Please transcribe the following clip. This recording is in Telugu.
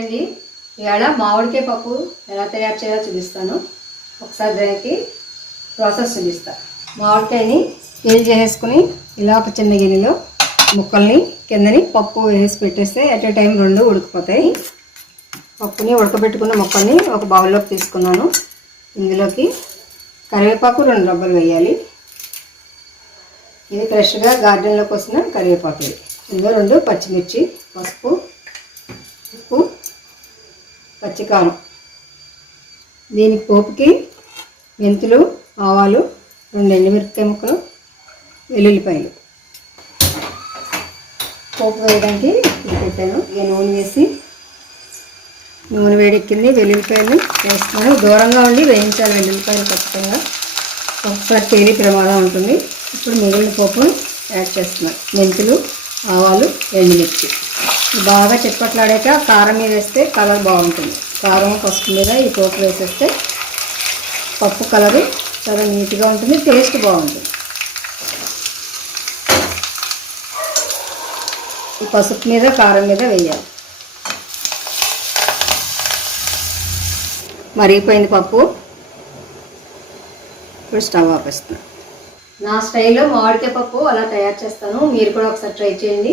అండి. ఇవాళ మామిడికాయ పప్పు ఎలా తయారు చేయాలో చూపిస్తాను. ఒకసారి దానికి ప్రాసెస్ చూపిస్తాను మామిడికాయని పీల్ చేసేసుకుని ఇలా ఒక చిన్న గిన్నెలో ముక్కల్ని కిందని పప్పు వేసి పెట్టేస్తే అట్ ఏ టైం రెండు ఉడికిపోతాయి. పప్పుని ఉడకబెట్టుకున్న ముక్కల్ని ఒక బౌల్లోకి తీసుకున్నాను. ఇందులోకి కరివేపాకు రెండు రబ్బలు వేయాలి. ఇది ఫ్రెష్గా గార్డెన్లోకి వస్తున్న కరివేపాకు ఇందులో రెండు పచ్చిమిర్చి పసుపు పచ్చికారం. దీనికి పోపుకి మెంతులు ఆవాలు రెండు ఎండుమిరపకాయ ముక్కలు వెల్లుల్లిపాయలు. పోపు వేయడానికి ఇది పెట్టాను. ఇక నూనె వేసి నూనె వేడెక్కింది. వెల్లుల్లిపాయలు వేస్తున్నాను. దూరంగా ఉండి వేయించాలి వెల్లుల్లిపాయలు ఖచ్చితంగా. ఒకసారి తేలి ప్రమాదం ఉంటుంది. ఇప్పుడు మిగిలిన పోపును యాడ్ చేస్తున్నాను. మెంతులు ఆవాలు ఎండుమిర్చి. బాగా చిప్పట్లాడాక కారం మీద వేస్తే కలర్ బాగుంటుంది. కారం పసుపు మీద ఈ పోపు వేసేస్తే పప్పు కలరు చాలా నీట్గా ఉంటుంది టేస్ట్ బాగుంటుంది. ఈ పసుపు మీద కారం మీద వేయాలి. మరిగిపోయింది పప్పు. ఇప్పుడు స్టవ్ ఆపేస్తాను నా స్టైల్లో మామిడికాయ పప్పు అలా తయారు చేస్తాను. మీరు కూడా ఒకసారి ట్రై చేయండి.